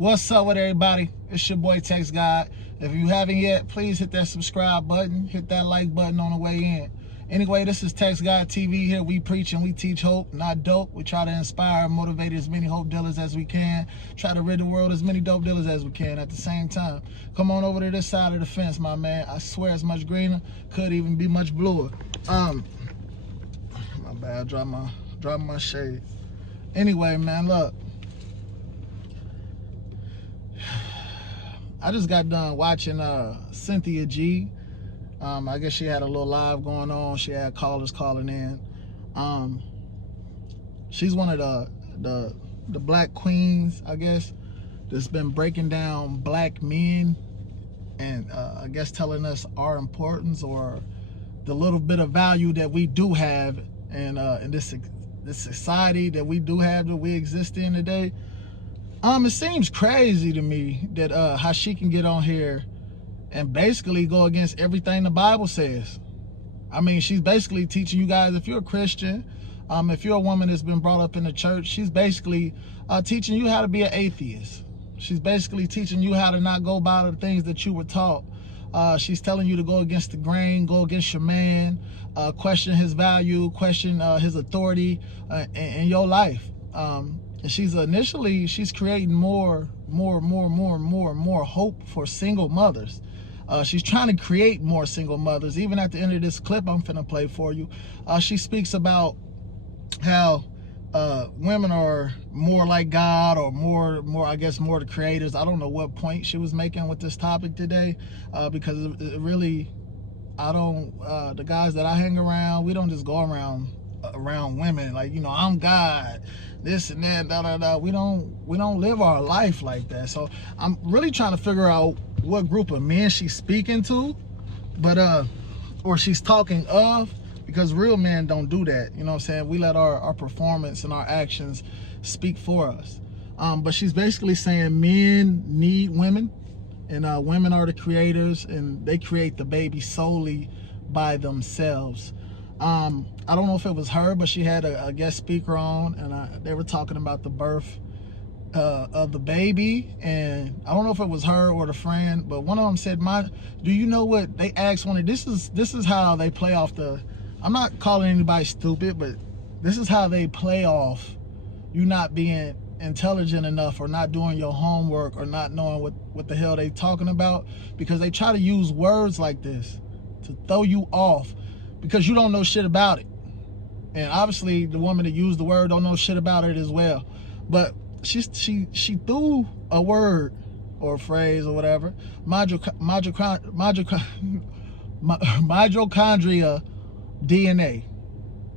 What's up with everybody? It's your boy TexxGod. If you haven't yet, please hit that subscribe button, hit that like button on the way in. Anyway, this is TexxGod TV. Here we preach and we teach hope, not dope. We try to inspire and motivate as many hope dealers as we can. Try to rid the world as many dope dealers as we can at the same time. Come on over to this side of the fence, my man. I swear it's much greener, could even be much bluer. My bad, drop my shade. Anyway, man, look. I just got done watching Cynthia G. I guess she had a little live going on. She had callers calling in. She's one of the black queens, I guess, that's been breaking down black men and I guess telling us our importance or the little bit of value that we do have in this society that we do have, that we exist in today. It seems crazy to me that how she can get on here and basically go against everything the Bible says. I mean, she's basically teaching you guys, if you're a Christian, if you're a woman that's been brought up in the church, she's basically teaching you how to be an atheist. She's basically teaching you how to not go by the things that you were taught. She's telling you to go against the grain, go against your man, question his value, question his authority in your life. And she's creating more hope for single mothers. She's trying to create more single mothers. Even at the end of this clip I'm finna play for you, she speaks about how women are more like God, or more I guess more the creators. I don't know what point she was making with this topic today, because it really, the guys that I hang around, we don't just go around women like, you know, I'm God, this and that, da da da. We don't live our life like that. So I'm really trying to figure out what group of men she's speaking to, but or she's talking of, because real men don't do that. You know what I'm saying? We let our performance and our actions speak for us. But she's basically saying men need women, and women are the creators, and they create the baby solely by themselves. I don't know if it was her, but she had a guest speaker on, and they were talking about the birth of the baby, and I don't know if it was her or the friend, but one of them said, do you know what they asked one of, this is how they play off the, I'm not calling anybody stupid, but this is how they play off you not being intelligent enough, or not doing your homework, or not knowing what the hell they talking about, because they try to use words like this to throw you off because you don't know shit about it. And obviously the woman that used the word don't know shit about it as well. But she threw a word or a phrase or whatever, mitochondria DNA.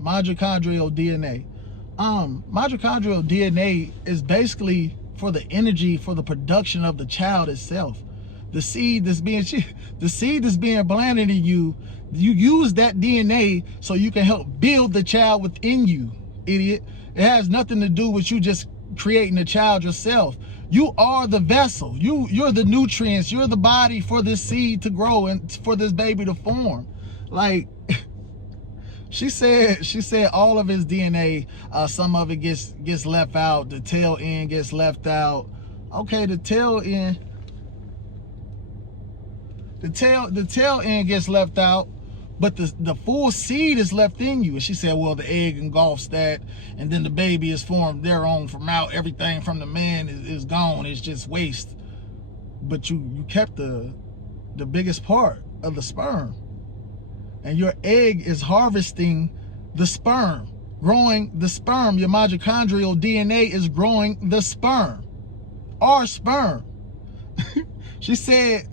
Mitochondrial DNA. Mitochondrial DNA is basically for the energy, for the production of the child itself. The seed that's being planted in you, you use that DNA so you can help build the child within you, idiot. It has nothing to do with you just creating a child yourself. You are the vessel. You're the nutrients. You're the body for this seed to grow and for this baby to form. Like, she said all of his DNA, some of it gets left out. The tail end gets left out. Okay, the tail end gets left out, but the full seed is left in you. And she said, well, the egg engulfs that, and then the baby is formed thereon. From out, everything from the man is gone. It's just waste. But you kept the biggest part of the sperm. And your egg is harvesting the sperm, growing the sperm. Your mitochondrial DNA is growing the sperm, our sperm. She said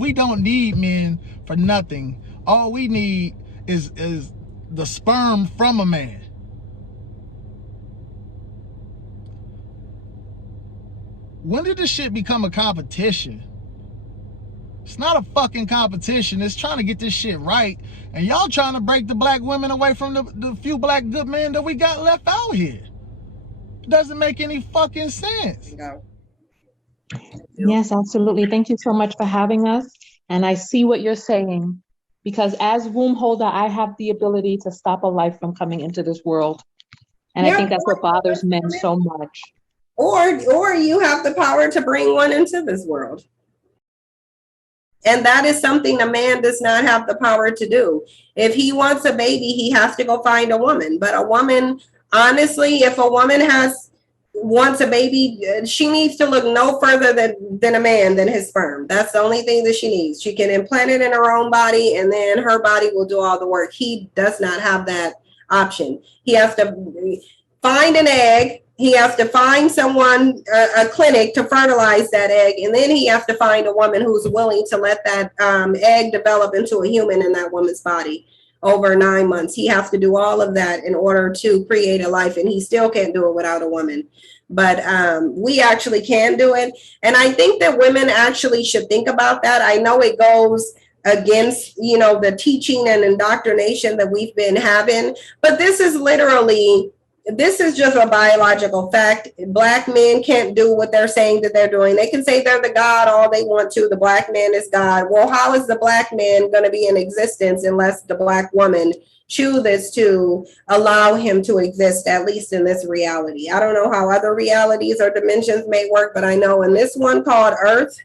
we don't need men for nothing. All we need is the sperm from a man. When did this shit become a competition? It's not a fucking competition. It's trying to get this shit right. And y'all trying to break the black women away from the few black good men that we got left out here. It doesn't make any fucking sense. Yes, absolutely. Thank you so much for having us. And I see what you're saying, because as womb holder, I have the ability to stop a life from coming into this world. And I think that's what bothers men so much. Or you have the power to bring one into this world. And that is something a man does not have the power to do. If he wants a baby, he has to go find a woman. But a woman, honestly, if a woman wants a baby, she needs to look no further than a man than his sperm. That's the only thing that she needs. She can implant it in her own body, and then her body will do all the work. He does not have that option. He has to find an egg. He has to find someone, a clinic, to fertilize that egg, and then he has to find a woman who's willing to let that egg develop into a human in that woman's body over 9 months. He has to do all of that in order to create a life, and he still can't do it without a woman. But we actually can do it, and I think that women actually should think about that. I know it goes against, the teaching and indoctrination that we've been having, but this is just a biological fact. Black men can't do what they're saying that they're doing. They can say they're the God all they want to. The black man is God. Well, how is the black man going to be in existence unless the black woman chooses to allow him to exist, at least in this reality? I don't know how other realities or dimensions may work, but I know in this one called Earth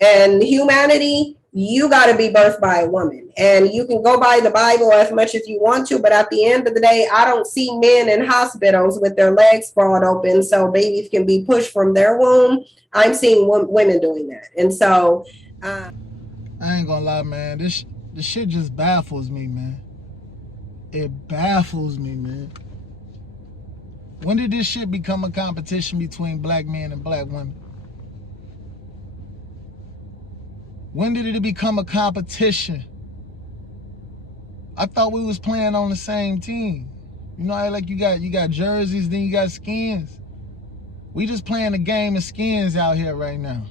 and humanity, you got to be birthed by a woman. And you can go by the Bible as much as you want to, but at the end of the day, I don't see men in hospitals with their legs sprawled open so babies can be pushed from their womb. I'm seeing women doing that. And so I ain't gonna lie, man, this shit just baffles me, man. It baffles me, man. When did this shit become a competition between black men and black women? When did it become a competition? I thought we was playing on the same team. Like you got jerseys, then you got skins. We just playing a game of skins out here right now.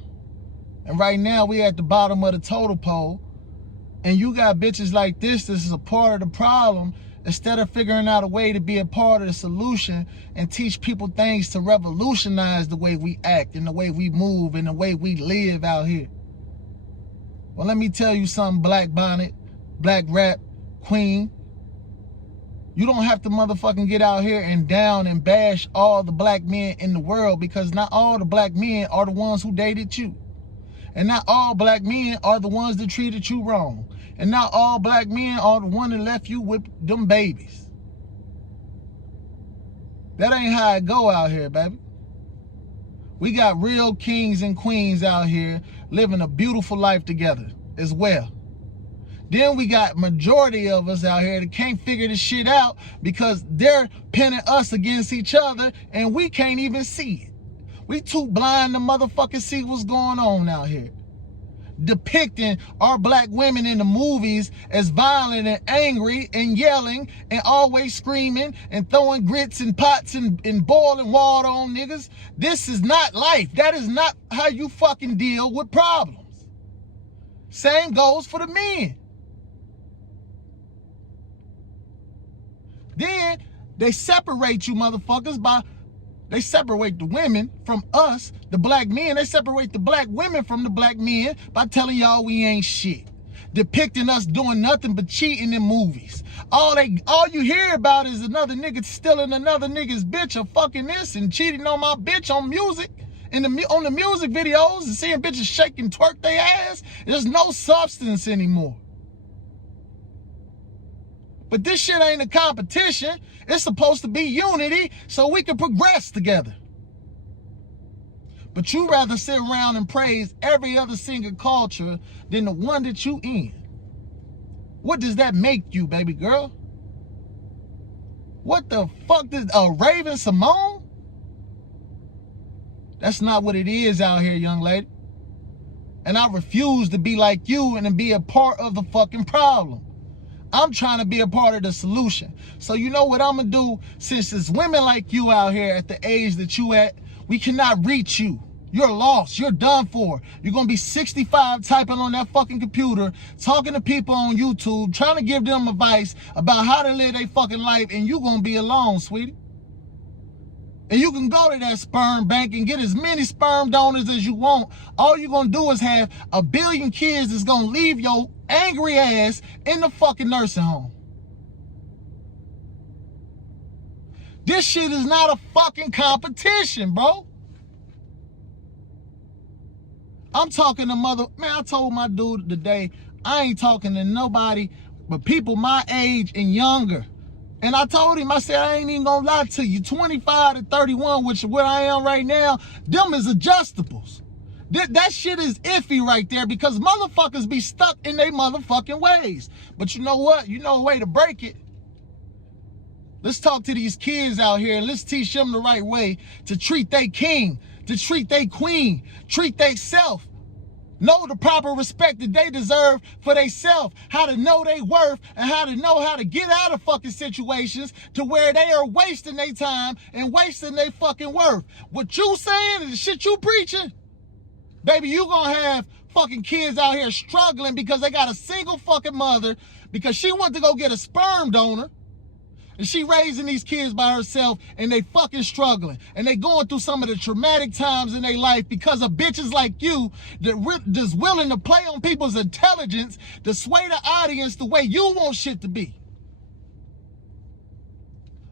And right now we at the bottom of the totem pole. And you got bitches like this is a part of the problem, instead of figuring out a way to be a part of the solution and teach people things to revolutionize the way we act and the way we move and the way we live out here. Well, let me tell you something, Black Bonnet, Black Rap Queen. You don't have to motherfucking get out here and down and bash all the black men in the world, because not all the black men are the ones who dated you. And not all black men are the ones that treated you wrong. And not all black men are the ones that left you with them babies. That ain't how it go out here, baby. We got real kings and queens out here living a beautiful life together as well. Then we got majority of us out here that can't figure this shit out because they're pinning us against each other and we can't even see it. We too blind to motherfucking see what's going on out here. Depicting our black women in the movies as violent and angry and yelling and always screaming and throwing grits and pots and boiling water on niggas. This is not life. That is not how you fucking deal with problems. Same goes for the men. Then they separate you motherfuckers they separate the women from us, the black men. They separate the black women from the black men by telling y'all we ain't shit. Depicting us doing nothing but cheating in movies. All you hear about is another nigga stealing another nigga's bitch or fucking this and cheating on my bitch on music. On the music videos and seeing bitches shake and twerk their ass. There's no substance anymore. But this shit ain't a competition. It's supposed to be unity so we can progress together. But you rather sit around and praise every other single culture than the one that you in. What does that make you, baby girl? What the fuck did Raven Simone? That's not what it is out here, young lady. And I refuse to be like you and to be a part of the fucking problem. I'm trying to be a part of the solution. So you know what I'm gonna do? Since it's women like you out here at the age that you at, we cannot reach you. You're lost. You're done for. You're gonna be 65 typing on that fucking computer, talking to people on YouTube, trying to give them advice about how to live their fucking life, and you gonna be alone, sweetie. And you can go to that sperm bank and get as many sperm donors as you want. All you're gonna do is have 1 billion kids that's gonna leave your angry ass in the fucking nursing home. This shit is not a fucking competition, bro. I'm talking to man, I told my dude today, I ain't talking to nobody but people my age and younger. And I told him, I said, I ain't even gonna lie to you. 25 to 31, which is where I am right now, them is adjustables. That shit is iffy right there because motherfuckers be stuck in their motherfucking ways. But you know what? You know a way to break it. Let's talk to these kids out here and let's teach them the right way to treat their king, to treat their queen, treat their self. Know the proper respect that they deserve for themselves, how to know their worth, and how to know how to get out of fucking situations to where they are wasting their time and wasting their fucking worth. What you saying and the shit you preaching, baby, you gonna have fucking kids out here struggling because they got a single fucking mother because she went to go get a sperm donor. And she raising these kids by herself and they fucking struggling. And they going through some of the traumatic times in their life because of bitches like you that's willing to play on people's intelligence to sway the audience the way you want shit to be.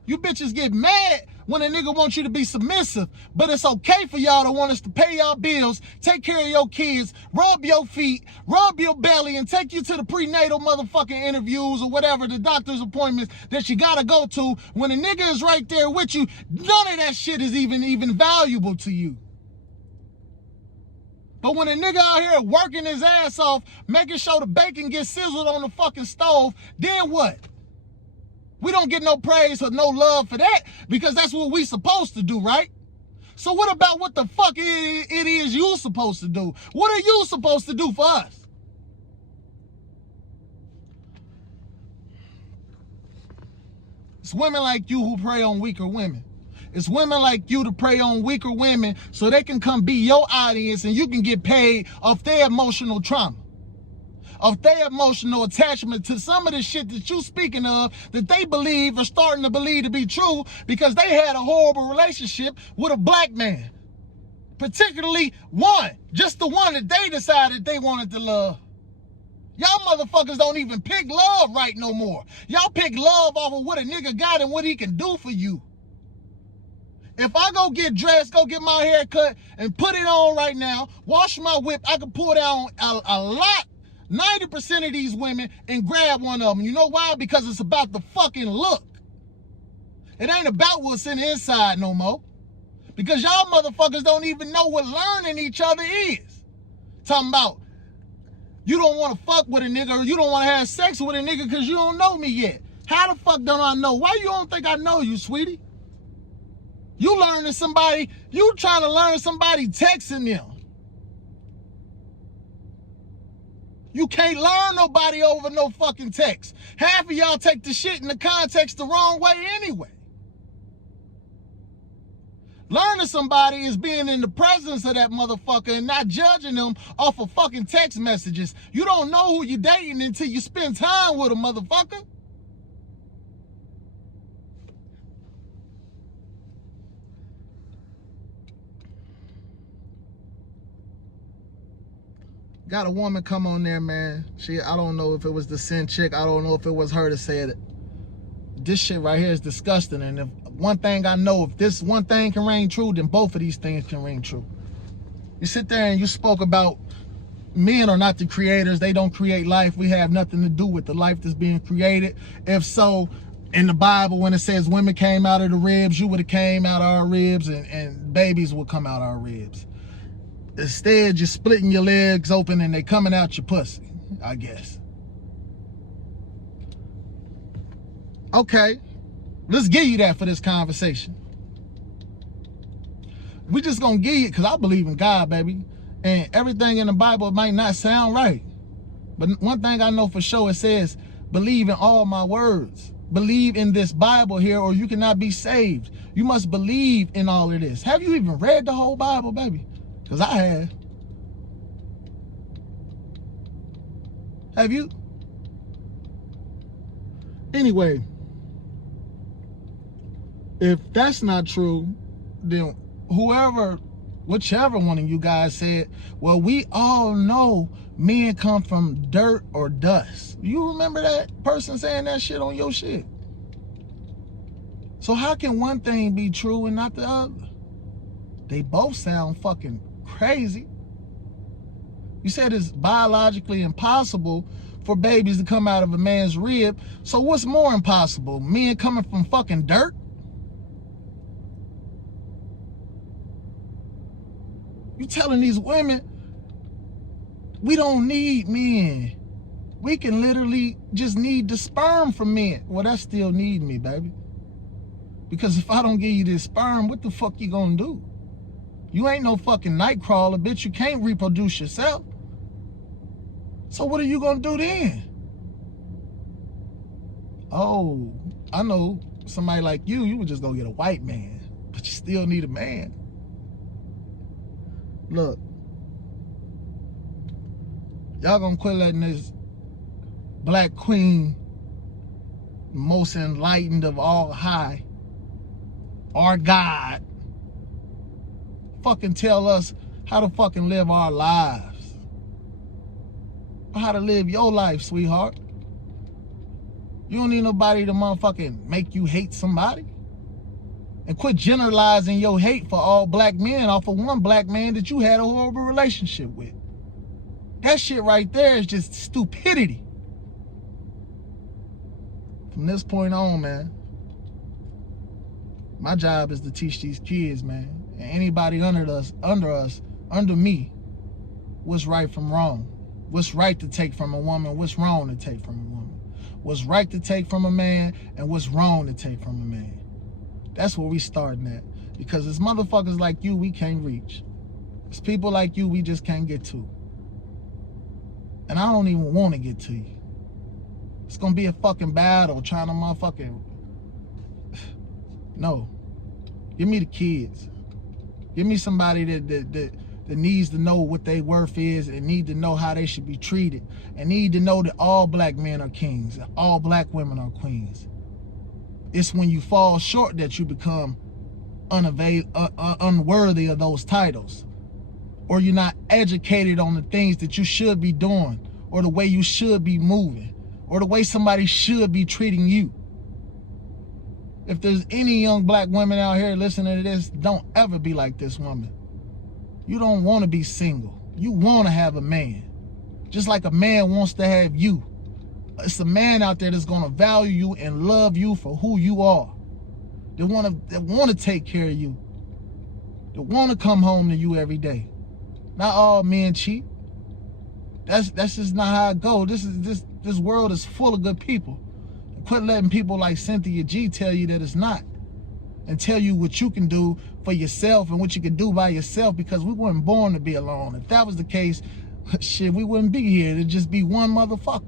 You bitches get mad when a nigga wants you to be submissive, but it's okay for y'all to want us to pay y'all bills, take care of your kids, rub your feet, rub your belly, and take you to the prenatal motherfucking interviews or whatever, the doctor's appointments that you gotta go to. When a nigga is right there with you, none of that shit is even valuable to you. But when a nigga out here working his ass off, making sure the bacon gets sizzled on the fucking stove, then what? We don't get no praise or no love for that because that's what we supposed to do, right? So what about what the fuck it is you supposed to do? What are you supposed to do for us? It's women like you who prey on weaker women. It's women like you to prey on weaker women so they can come be your audience and you can get paid off their emotional trauma, of their emotional attachment to some of the shit that you speaking of that they believe or starting to believe to be true because they had a horrible relationship with a black man. Particularly one, just the one that they decided they wanted to love. Y'all motherfuckers don't even pick love right no more. Y'all pick love off of what a nigga got and what he can do for you. If I go get dressed, go get my hair cut and put it on right now, wash my whip, I can pull down a lot, 90% of these women and grab one of them. You know why? Because it's about the fucking look. It ain't about what's in the inside no more. Because y'all motherfuckers don't even know what learning each other is. Talking about you don't want to fuck with a nigga or you don't want to have sex with a nigga because you don't know me yet. How the fuck don't I know? Why you don't think I know you, sweetie? You learning somebody, you trying to learn somebody texting them. You can't learn nobody over no fucking text. Half of y'all take the shit in the context the wrong way anyway. Learning somebody is being in the presence of that motherfucker and not judging them off of fucking text messages. You don't know who you're dating until you spend time with a motherfucker. Got a woman come on there, man. I don't know if it was the sin chick. I don't know if it was her that said it. This shit right here is disgusting. And if one thing I know, if this one thing can ring true, then both of these things can ring true. You sit there and you spoke about men are not the creators. They don't create life. We have nothing to do with the life that's being created. If so, in the Bible, when it says women came out of the ribs, you would have came out of our ribs and babies would come out of our ribs. Instead, you're splitting your legs open and they coming out your pussy, I guess. Okay, let's give you that for this conversation. We just gonna give you, because I believe in God, baby. And everything in the Bible might not sound right. But one thing I know for sure, it says, believe in all my words. Believe in this Bible here or you cannot be saved. You must believe in all of this. Have you even read the whole Bible, baby? Because I have. Have you? Anyway, if that's not true, then whichever one of you guys said, well, we all know men come from dirt or dust. You remember that person saying that shit on your shit? So how can one thing be true and not the other? They both sound fucking crazy. You said it's biologically impossible for babies to come out of a man's rib. So what's more impossible? Men coming from fucking dirt? You telling these women, we don't need men. We can literally just need the sperm from men. Well, that still need me, baby. Because if I don't give you this sperm, what the fuck you gonna do? You ain't no fucking night crawler, bitch. You can't reproduce yourself. So what are you gonna do then? Oh, I know somebody like you would just go get a white man, but you still need a man. Look, y'all gonna quit letting this black queen, most enlightened of all high, our God, fucking tell us how to fucking live our lives. How to live your life, sweetheart. You don't need nobody to motherfucking make you hate somebody. And quit generalizing your hate for all black men off of one black man that you had a horrible relationship with. That shit right there is just stupidity. From this point on, man, my job is to teach these kids, man, and anybody under me, what's right from wrong. What's right to take from a woman, what's wrong to take from a woman. What's right to take from a man, and what's wrong to take from a man. That's where we starting at. Because it's motherfuckers like you we can't reach. It's people like you we just can't get to. And I don't even want to get to you. It's gonna be a fucking battle trying to motherfucking... No. Give me the kids. Give me somebody that needs to know what their worth is and need to know how they should be treated and need to know that all black men are kings and all black women are queens. It's when you fall short that you become unworthy of those titles, or you're not educated on the things that you should be doing, or the way you should be moving, or the way somebody should be treating you. If there's any young black women out here listening to this, don't ever be like this woman. You don't want to be single. You want to have a man. Just like a man wants to have you. It's a man out there that's going to value you and love you for who you are. They want to take care of you. They want to come home to you every day. Not all men cheat. That's just not how it goes. This world is full of good people. Quit letting people like Cynthia G tell you that it's not. And tell you what you can do for yourself and what you can do by yourself, because we weren't born to be alone. If that was the case, shit, we wouldn't be here. It'd just be one motherfucker.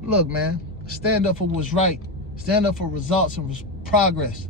Look, man, stand up for what's right. Stand up for results and progress.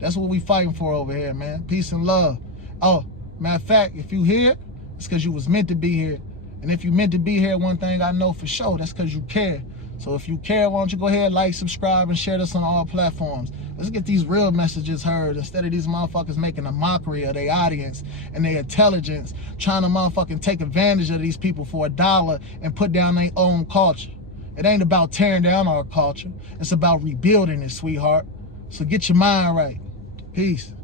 That's what we fighting for over here, man. Peace and love. Oh, matter of fact, if you here, it's because you was meant to be here. And if you meant to be here, one thing I know for sure, that's because you care. So if you care, why don't you go ahead, like, subscribe, and share this on all platforms. Let's get these real messages heard instead of these motherfuckers making a mockery of their audience and their intelligence, trying to motherfucking take advantage of these people for $1 and put down their own culture. It ain't about tearing down our culture. It's about rebuilding it, sweetheart. So get your mind right. Peace.